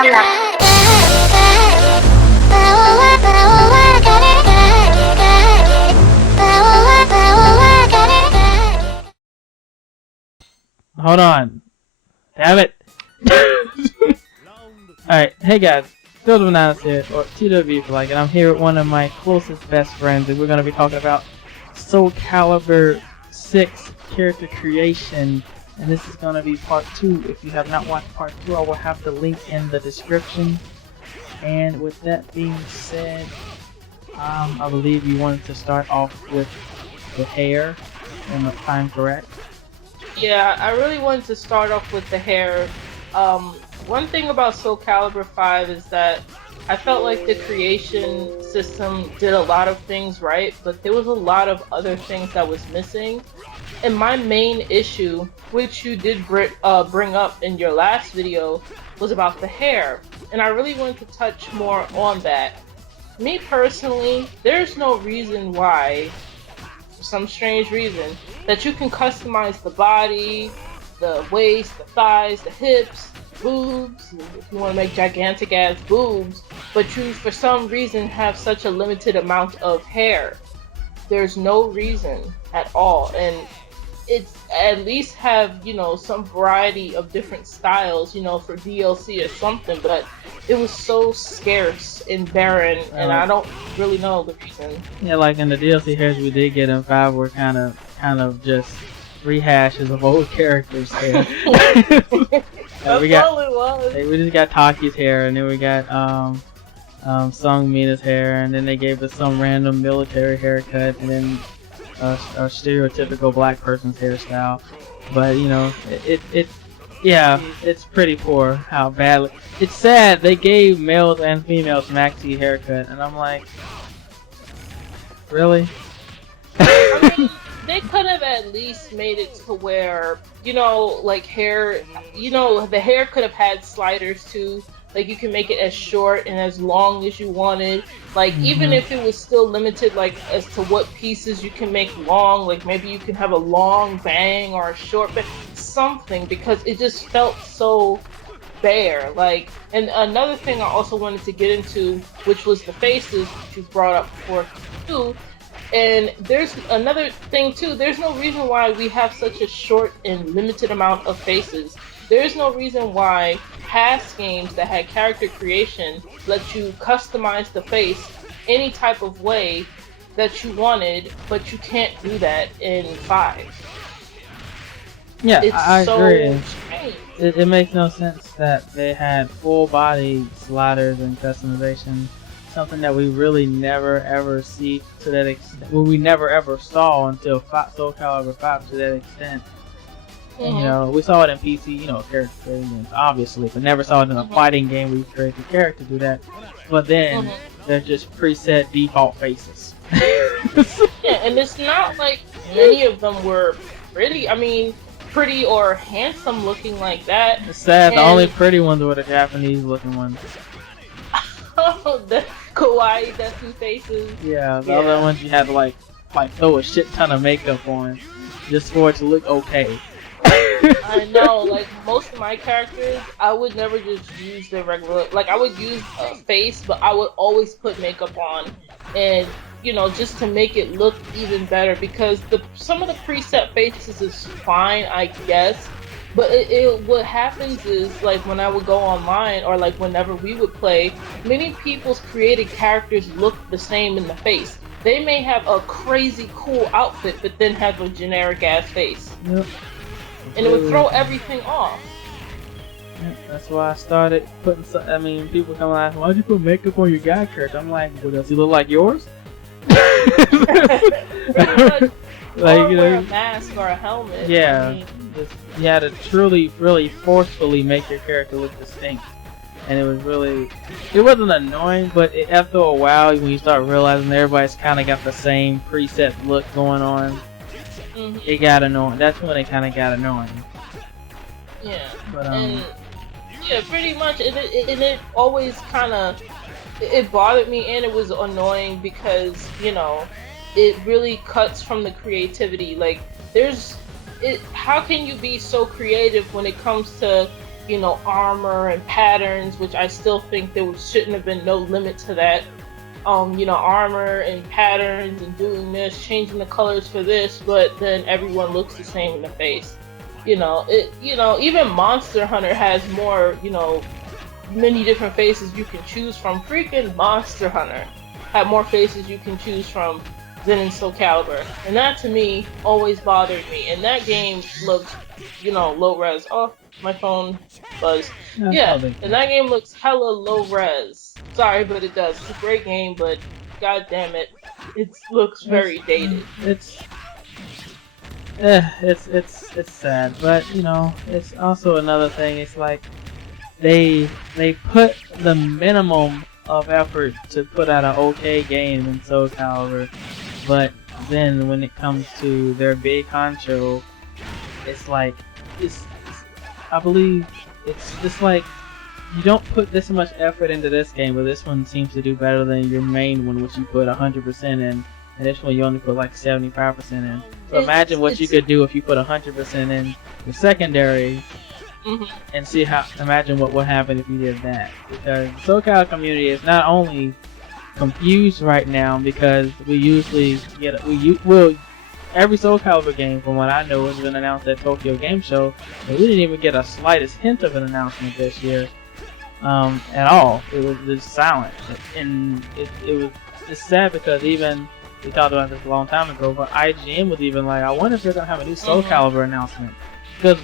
Hold on. Damn it. Alright, hey guys. Still Bananas here, or TW for like, and I'm here with one of my closest best friends, and we're going to be talking about Soul Calibur 6 character creation. And this is going to be part 2. If you have not watched part 2, I will have the link in the description. And with that being said, I believe you wanted to start off with the hair. Am I correct? Yeah, I really wanted to start off with the hair. One thing about Soul Calibur 5 is that I felt like the creation system did a lot of things right, but there was a lot of other things that was missing. And my main issue, which you did bring up in your last video, was about the hair. And I really wanted to touch more on that. Me personally, there's no reason why, for some strange reason, that you can customize the body, the waist, the thighs, the hips, boobs, if you want to make gigantic ass boobs, but you for some reason have such a limited amount of hair. There's no reason at all, and it's at least have, you know, some variety of different styles, you know, for DLC or something, but it was so scarce and barren, and I don't really know the reason. Yeah, like in the DLC hairs we did get in 5 were kind of just rehashes of old characters' hair. That's all it was. We just got Taki's hair, and then we got Sung Mina's hair, and then they gave us some random military haircut, and then a stereotypical black person's hairstyle. But you know, it's pretty poor how badly. It's sad they gave males and females maxi haircut, and I'm like, really? I mean, they could have at least made it to where, you know, like hair, you know, the hair could have had sliders too. Like you can make it as short and as long as you wanted. Like even if it was still limited, like as to what pieces you can make long, like maybe you can have a long bang or a short bang, something, because it just felt so bare. Like, and another thing I also wanted to get into, which was the faces, which you brought up before too. And there's another thing too, there's no reason why we have such a short and limited amount of faces. There's no reason why past games that had character creation let you customize the face any type of way that you wanted, but you can't do that in 5. Yeah, I agree. Strange. It makes no sense that they had full body sliders and customization. Something that we really never ever see to that extent. Well, we never ever saw until Soul Calibur 5 to that extent. And, you know, we saw it in PC, you know, character creation, obviously, but never saw it in a fighting game where you create the character do that. But then they're just preset default faces. Yeah, and it's not like many of them were pretty. I mean, pretty or handsome looking like that. It's sad. The only pretty ones were the Japanese looking ones. The kawaii desu faces. Yeah, the other ones you had to like throw a shit ton of makeup on just for it to look okay. I know, like most of my characters, I would never just use their regular, like I would use a face, but I would always put makeup on, and you know, just to make it look even better, because some of the preset faces is fine, I guess. But what happens is, like, when I would go online, or like whenever we would play, many people's created characters look the same in the face. They may have a crazy cool outfit, but then have a generic ass face. Yep. And it would throw everything off. Yep, that's why I started putting some, I mean, people come like, why'd you put makeup on your guy character? I'm like, well, does he look like yours? Like, you know, wear a mask or a helmet. Yeah. I mean, you had to truly, really forcefully make your character look distinct. And it was really, it wasn't annoying, but after a while, when you start realizing everybody's kind of got the same preset look going on, it got annoying. That's when it kind of got annoying. Yeah. But, and, yeah, pretty much. And it always kind of, it bothered me, and it was annoying because, you know, it really cuts from the creativity. Like, how can you be so creative when it comes to, armor and patterns, which I still think there shouldn't have been no limit to that. Armor and patterns and doing this, changing the colors for this, but then everyone looks the same in the face. Even Monster Hunter has more, many different faces you can choose from. Freaking Monster Hunter had more faces you can choose from than in Soul Calibur. And that to me always bothered me. And that game looks, low res. Oh, my phone buzzed. Yeah, and that game looks hella low res. Sorry, but it does. It's a great game, but god damn it, it looks very dated. It's sad, but it's also another thing. It's like they put the minimum of effort to put out an okay game in Soul Calibur, but then when it comes to their big honcho, it's like I believe it's just like you don't put this much effort into this game, but this one seems to do better than your main one, which you put 100% in, and this one you only put like 75% in. So imagine what you could do if you put 100% in the secondary, and imagine what would happen if you did that. Because the Soul Calibur community is not only confused right now because we usually every Soul Calibur game, from what I know, has been announced at Tokyo Game Show, but we didn't even get a slightest hint of an announcement this year at all. It was just silent, and it's sad because even we talked about this a long time ago, but IGN was even like, I wonder if they're gonna have a new Soul Calibur announcement, because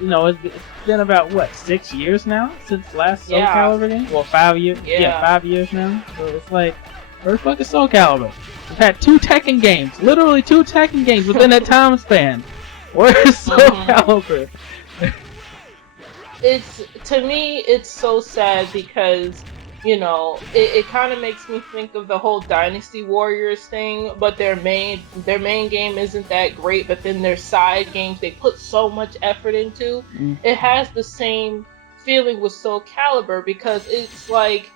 it's been about 6 years now since last Soul Calibur game. Well, 5 years. Yeah, 5 years now. So it's like, where the fuck is Soul Calibur? We've had 2 Tekken games, literally 2 Tekken games within that time span. Where is Soul Calibur? To me, it's so sad because it kind of makes me think of the whole Dynasty Warriors thing, but their main game isn't that great, but then their side games they put so much effort into. It has the same feeling with Soul Calibur, because it's like,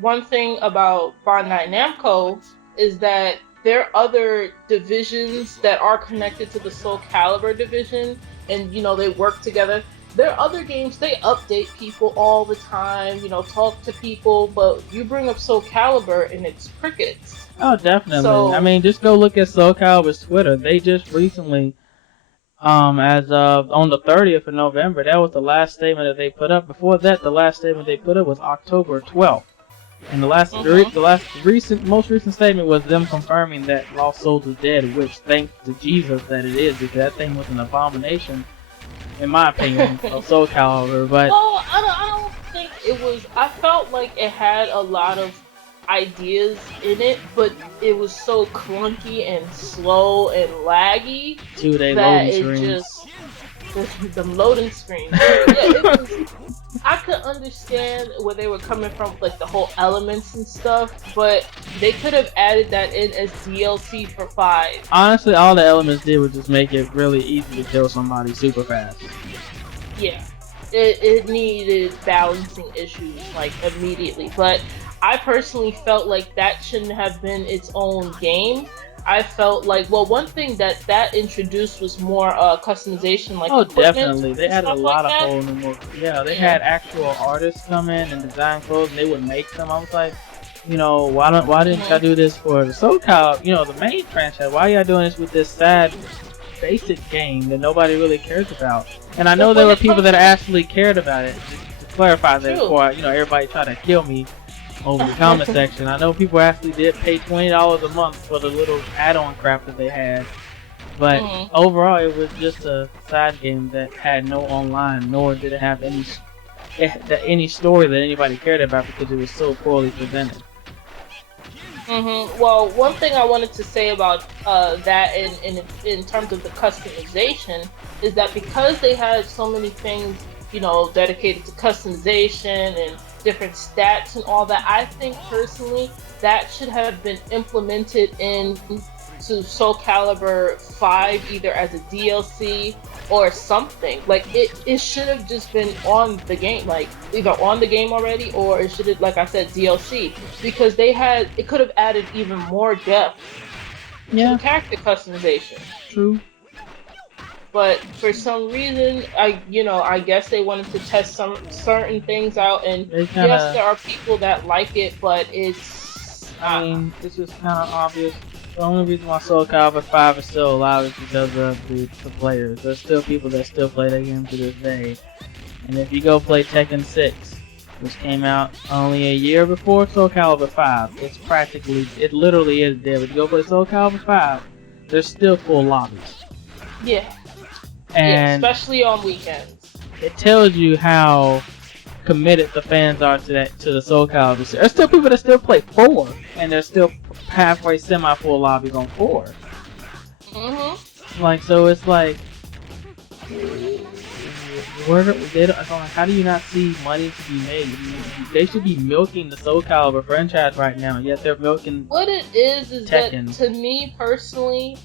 one thing about Bandai Namco is that there are other divisions that are connected to the Soul Calibur division, and they work together. There are other games, they update people all the time, talk to people, but you bring up Soul Calibur and it's crickets. Oh, definitely. So, I mean, just go look at Soul Calibur's Twitter. They just recently, as of on the 30th of November, that was the last statement that they put up. Before that, the last statement they put up was October 12th. And the most recent statement was them confirming that Lost Souls is dead, which thanks to Jesus that it is, because that thing was an abomination, in my opinion, of Soul Calibur. But I don't think it was. I felt like it had a lot of ideas in it, but it was so clunky and slow and laggy. 2-day loading screens. The loading screens. I could understand where they were coming from, like the whole elements and stuff, but they could have added that in as DLC for 5. Honestly, all the elements did was just make it really easy to kill somebody super fast. Yeah, it needed balancing issues like immediately, but I personally felt like that shouldn't have been its own game. I felt like, one thing that introduced was more customization, like definitely. They had a lot of whole new more. Yeah, they had actual artists come in and design clothes, and they would make them. I was like, why didn't y'all do this for the Soul Calibur, the main franchise? Why are y'all doing this with this sad, basic game that nobody really cares about? And I know there were people that actually cared about it. To clarify that before, everybody tried to kill me over the comment section. I know people actually did pay $20 a month for the little add-on crap that they had, but overall it was just a side game that had no online, nor did it have any story that anybody cared about because it was so poorly presented. Well, one thing I wanted to say about that in terms of the customization is that because they had so many things, dedicated to customization and different stats and all that, I think personally that should have been implemented into Soul Calibur 5 either as a DLC or something. Like it should have just been on the game, like either on the game already, or it should have, like I said, DLC, because it could have added even more depth to character customization. True. but for some reason, I guess they wanted to test some certain things out, and They yes, kinda, there are people that like it, but it's I mean, this is kind of obvious. The only reason why Soul Calibur 5 is still alive is because of the players. There's still people that still play that game to this day. And if you go play Tekken 6, which came out only a year before Soul Calibur 5, it literally is dead. If you go play Soul Calibur 5, there's still full lobbies. yeah, And especially on weekends. it tells you how committed the fans are to the Soul Calibur series. There's still people that still play 4, and there's still halfway semi-full lobbies on 4. Like, so it's like, how do you not see money to be made? They should be milking the Soul Calibur franchise right now, yet they're milking. What it is Tekken. that, to me personally,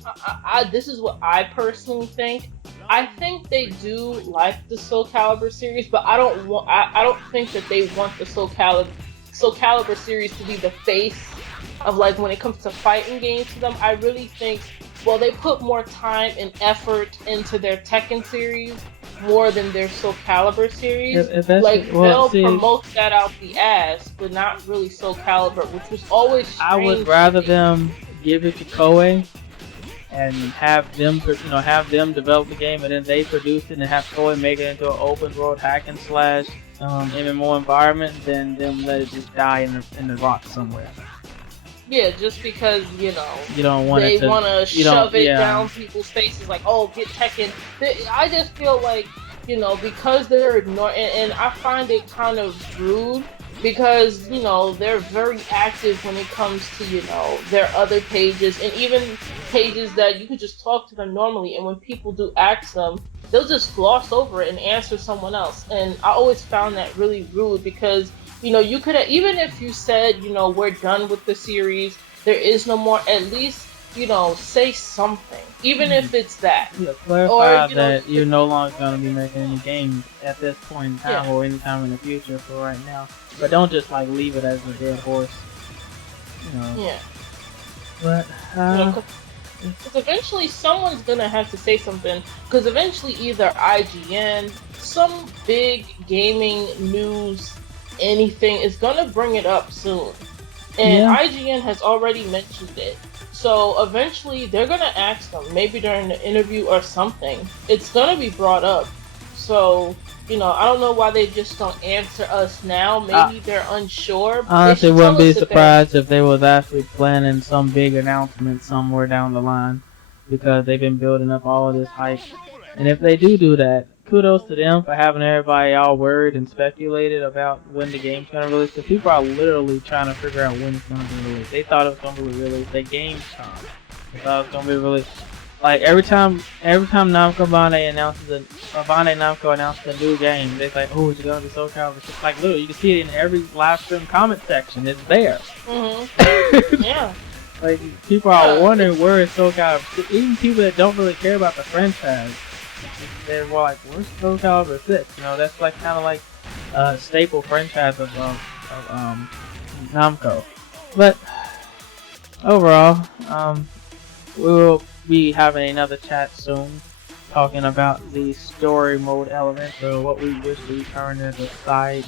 this is what I personally think. I think they do like the Soul Calibur series, but I don't think that they want the Soul Calibur series to be the face of, like, when it comes to fighting games to them. I really think, well, they put more time and effort into their Tekken series more than their Soul Calibur series. They'll promote that out the ass, but not really Soul Calibur, which was always strange. I would rather them give it to Koei and have them develop the game, and then they produce it and have Koei make it into an open world hack and slash MMO environment, than them let it just die in the rock somewhere. Yeah, just because, you don't want they want to shove it yeah. down people's faces, like, oh, get Tekken. I just feel like, because they're ignoring, and I find it kind of rude, because, they're very active when it comes to, their other pages, and even pages that you could just talk to them normally, and when people do ask them, they'll just gloss over it and answer someone else. And I always found that really rude, because you could have, even if you said, we're done with the series, there is no more, at least, say something. Even if it's that. Yeah, clarify that you're no longer going to be making any games at this point in time, or any time in the future for right now. But don't just, like, leave it as a dead horse. Yeah. But, because eventually someone's going to have to say something. Because eventually either IGN, some big gaming news, anything is gonna bring it up soon, and IGN has already mentioned it. So eventually they're gonna ask them, maybe during the interview or something. It's gonna be brought up. So I don't know why they just don't answer us now. Maybe they're unsure. Honestly, wouldn't be surprised if they was actually planning some big announcement somewhere down the line, because they've been building up all of this hype. And if they do that, kudos to them for having everybody all worried and speculated about when the game's gonna release. Because people are literally trying to figure out when it's gonna be released. They thought it was gonna be released at GameStop. They thought it was gonna be released. Like every time Namco Namco announced a new game, they're like, "Oh, it's gonna be Soul Calibur." It's like literally, you can see it in every live stream comment section. It's there. Yeah. Like people are wondering where is Soul Calibur. Even people that don't really care about the franchise, they're like, "Where's Soul Calibur 6?" That's like kind of like a staple franchise of Namco. But overall, we will be having another chat soon, talking about the story mode elements, or what we wish to return as the side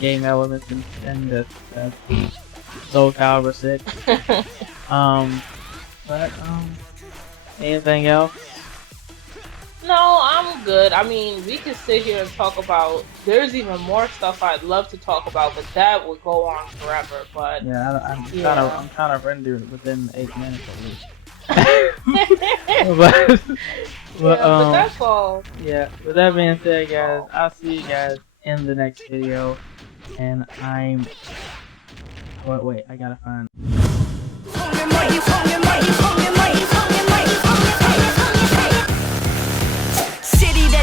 game elements in the Soul Calibur 6. But anything else? No, I'm good. I mean, we could sit here and talk about. There's even more stuff I'd love to talk about, but that would go on forever. But yeah, I'm kind of rendered within 8 minutes at least. but that's all. Yeah. With that being said, guys, I'll see you guys in the next video, and wait, I gotta find.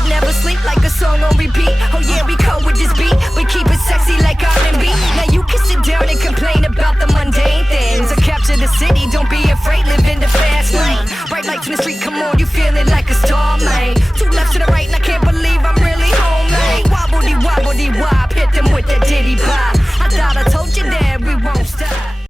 Never sleep, like a song on repeat. Oh yeah, we come with this beat. We keep it sexy like R&B. Now you can sit down and complain about the mundane things, or capture the city. Don't be afraid, live in the fast lane. Bright lights in the street, come on, you feeling like a star.